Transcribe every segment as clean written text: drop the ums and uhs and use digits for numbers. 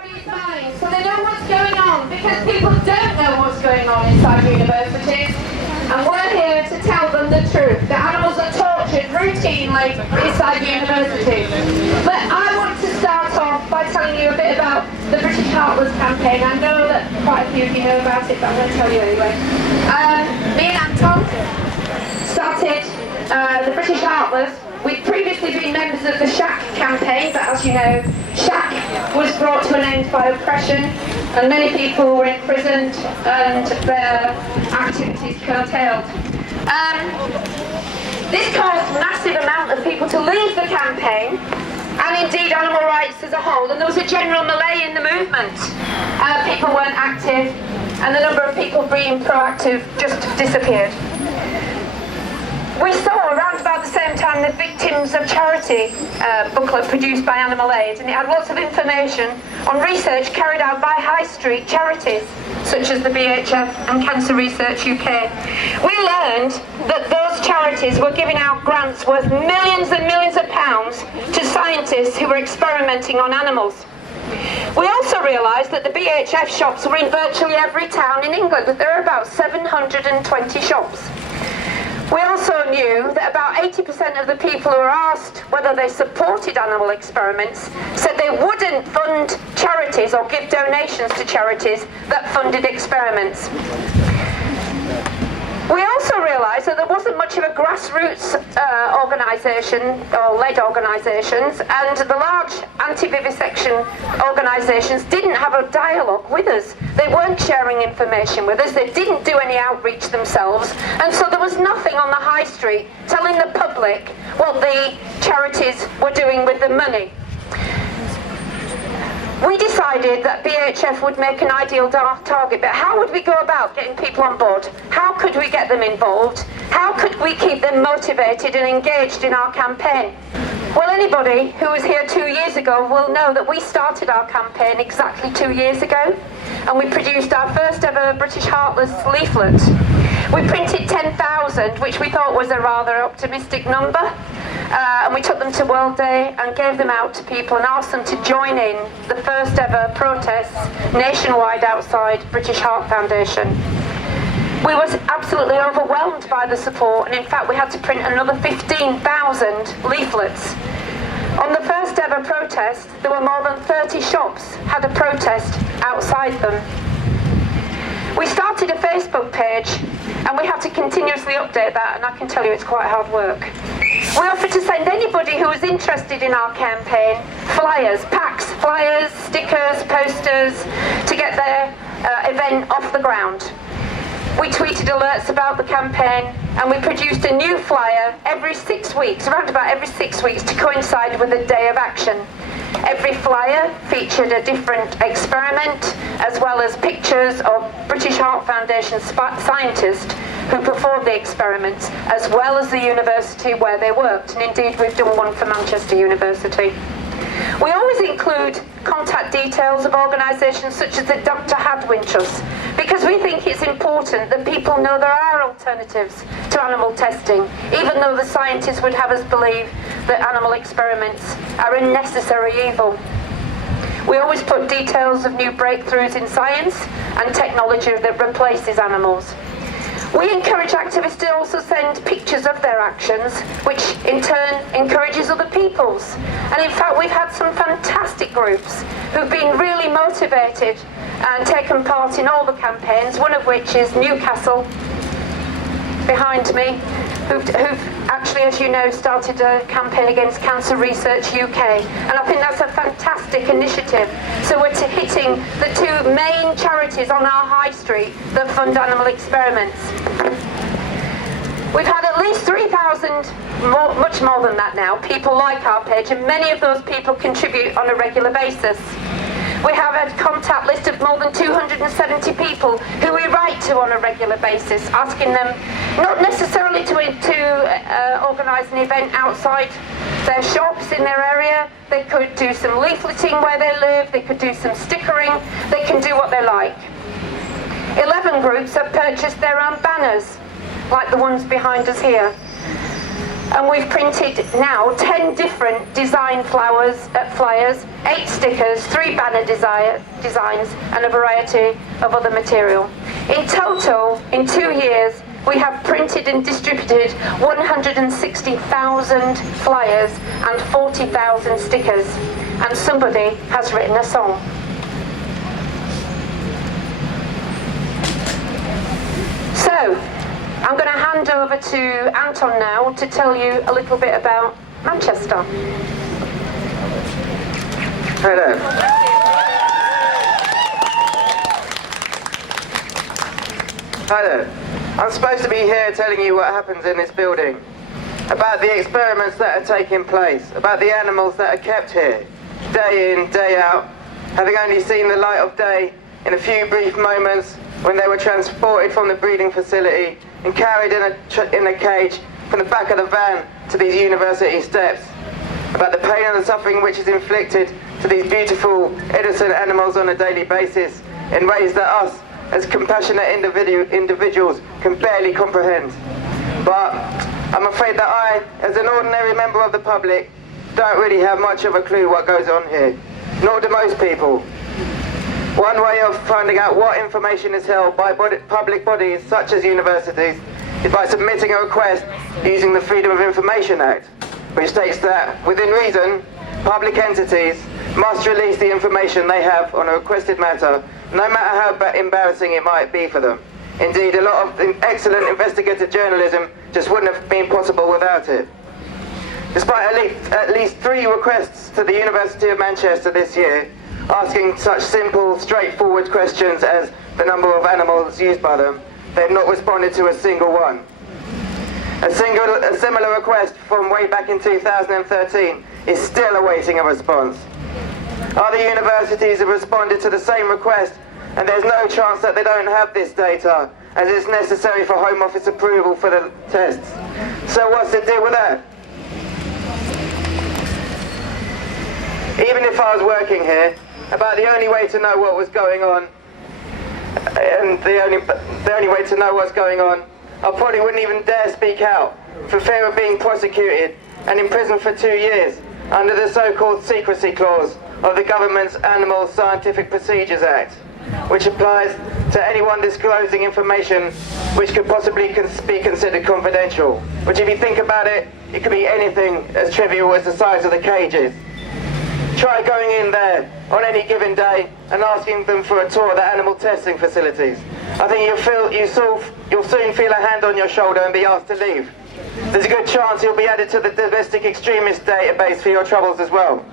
everybody's minds so they know what's going on, because people don't know what's going on inside universities, and we're here to tell them the truth. The animals are tortured routinely inside universities. But I want to start off by telling you a bit about the British Heartless campaign. I know that quite a few of you know about it, but I'm going to tell you anyway. Me and Anton started the British Heartless. We'd previously been members of the SHAC campaign, but as you know, SHAC was brought to an end by oppression, and many people were imprisoned and their activities curtailed. This caused a massive amount of people to leave the campaign, and indeed animal rights as a whole, and there was a general malaise in the movement. People weren't active, and the number of people being proactive just disappeared. We saw around about the same time the Victims of Charity booklet produced by Animal Aid, and it had lots of information on research carried out by high street charities such as the BHF and Cancer Research UK. We learned that those charities were giving out grants worth millions and millions of pounds to scientists who were experimenting on animals. We also realised that the BHF shops were in virtually every town in England. There are about 720 shops. We also knew that about 80% of the people who were asked whether they supported animal experiments said they wouldn't fund charities or give donations to charities that funded experiments. We also realised that there wasn't much of a grassroots organisation or led organisations, and the large anti-vivisection organisations didn't have a dialogue with us. They weren't sharing information with us, they didn't do any outreach themselves, and so there was nothing on the high street telling the public what the charities were doing with the money. We decided that BHF would make an ideal target, but how would we go about getting people on board? How could we get them involved? How could we keep them motivated and engaged in our campaign? Well, anybody who was here 2 years ago will know that we started our campaign exactly 2 years ago, and we produced our first ever British Heartless leaflet. We printed 10,000, which we thought was a rather optimistic number, and we took them to World Day and gave them out to people and asked them to join in the first ever protests nationwide outside British Heart Foundation. We were absolutely overwhelmed by the support, and in fact we had to print another 15,000 leaflets. On the first ever protest, there were more than 30 shops had a protest outside them. We started a Facebook page, and we had to continuously update that, and I can tell you it's quite hard work. We offered to send anybody who was interested in our campaign flyers, packs, flyers, stickers, posters, to get their event off the ground. We tweeted alerts about the campaign, and we produced a new flyer every 6 weeks, around about every 6 weeks, to coincide with a day of action. Every flyer featured a different experiment, as well as pictures of British Heart Foundation scientists who performed the experiments, as well as the university where they worked. And indeed, we've done one for Manchester University. We always include contact details of organisations such as the Dr. Hadwin Trust, because we think it's important that people know there are alternatives to animal testing, even though the scientists would have us believe that animal experiments are a necessary evil. We always put details of new breakthroughs in science and technology that replaces animals. We encourage activists to also send pictures of their actions, which in turn encourages other people's. And in fact, we've had some fantastic groups who've been really motivated and taken part in all the campaigns, one of which is Newcastle, behind me, who've actually, as you know, started a campaign against Cancer Research UK. And I think that's a fantastic initiative. So we're hitting the two main charities on our high street that fund animal experiments. We've had at least 3,000, much more than that now, people like our page, and many of those people contribute on a regular basis. We have a contact list of more than 270 people who we write to on a regular basis, asking them not necessarily to organise an event outside their shops in their area. They could do some leafleting where they live, they could do some stickering, they can do what they like. 11 groups have purchased their own banners, like the ones behind us here. And we've printed now 10 different design flyers, 8 stickers, 3 banner designs, and a variety of other material. In total, in 2 years, we have printed and distributed 160,000 flyers and 40,000 stickers, and somebody has written a song. So, I'm going to hand over to Anton now to tell you a little bit about Manchester. Hi there. Hi there. I'm supposed to be here telling you what happens in this building, about the experiments that are taking place, about the animals that are kept here, day in, day out, having only seen the light of day in a few brief moments when they were transported from the breeding facility and carried in a cage from the back of the van to these university steps, about the pain and the suffering which is inflicted to these beautiful, innocent animals on a daily basis in ways that us, as compassionate individuals, can barely comprehend. But I'm afraid that I, as an ordinary member of the public, don't really have much of a clue what goes on here, nor do most people. One way of finding out what information is held by public bodies such as universities is by submitting a request using the Freedom of Information Act, which states that, within reason, public entities must release the information they have on a requested matter, no matter how embarrassing it might be for them. Indeed, a lot of excellent investigative journalism just wouldn't have been possible without it. Despite at least 3 requests to the University of Manchester this year, asking such simple, straightforward questions as the number of animals used by them, they have not responded to a single one. A similar request from way back in 2013 is still awaiting a response. Other universities have responded to the same request, and there's no chance that they don't have this data, as it's necessary for Home Office approval for the tests. So what's the deal with that? Even if I was working here, about the only way to know what was going on, and the only way to know what's going on, I probably wouldn't even dare speak out, for fear of being prosecuted and imprisoned for 2 years under the so-called secrecy clause of the government's Animal Scientific Procedures Act, which applies to anyone disclosing information which could possibly be considered confidential. Which, if you think about it, it could be anything as trivial as the size of the cages. Try going in there on any given day and asking them for a tour of the animal testing facilities. I think you'll soon feel a hand on your shoulder and be asked to leave. There's a good chance you'll be added to the domestic extremist database for your troubles as well.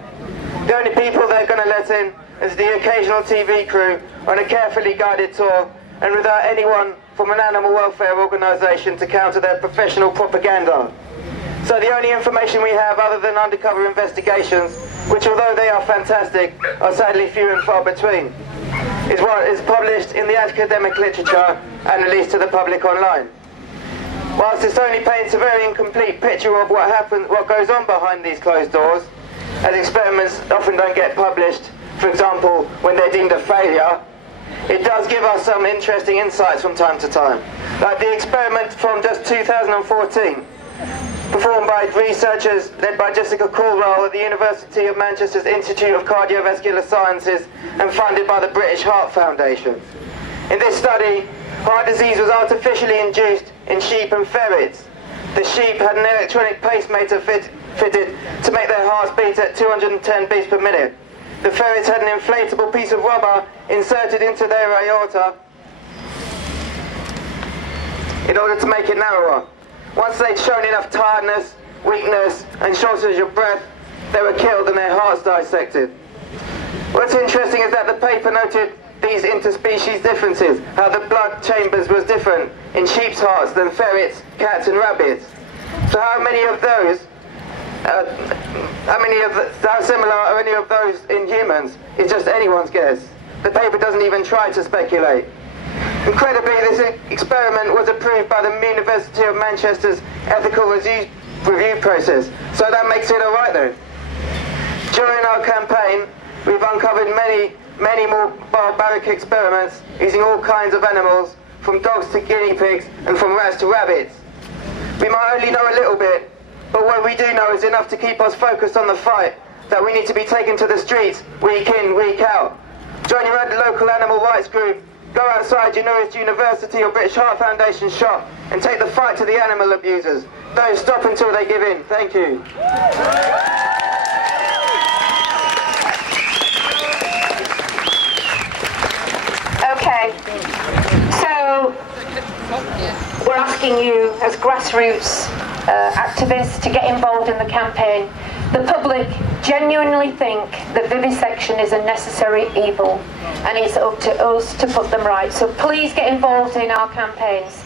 The only people they're going to let in is the occasional TV crew on a carefully guided tour, and without anyone from an animal welfare organisation to counter their professional propaganda. So the only information we have other than undercover investigations, which although they are fantastic, are sadly few and far between, is what is published in the academic literature and released to the public online. Whilst this only paints a very incomplete picture of what goes on behind these closed doors, as experiments often don't get published, for example, when they're deemed a failure, it does give us some interesting insights from time to time. Like the experiment from just 2014, performed by researchers led by Jessica Caldwell at the University of Manchester's Institute of Cardiovascular Sciences and funded by the British Heart Foundation. In this study, heart disease was artificially induced in sheep and ferrets. The sheep had an electronic pacemaker fitted to make their hearts beat at 210 beats per minute. The ferrets had an inflatable piece of rubber inserted into their aorta in order to make it narrower. Once they'd shown enough tiredness, weakness, and shortage of breath, they were killed and their hearts dissected. What's interesting is that the paper noted these interspecies differences, how the blood chambers was different in sheep's hearts than ferrets, cats, and rabbits. So how similar are any of those in humans is just anyone's guess. The paper doesn't even try to speculate. Incredibly, this experiment was approved by the University of Manchester's ethical review process, so that makes it alright then. During our campaign, we've uncovered many more barbaric experiments using all kinds of animals, from dogs to guinea pigs and from rats to rabbits. We might only know a little bit, but what we do know is enough to keep us focused on the fight that we need to be taken to the streets week in, week out. Join your local animal rights group, go outside your nearest university or British Heart Foundation shop and take the fight to the animal abusers. Don't stop until they give in. Thank you. Okay, so we're asking you as grassroots activists to get involved in the campaign. The public genuinely think that vivisection is a necessary evil, and it's up to us to put them right. So please get involved in our campaigns.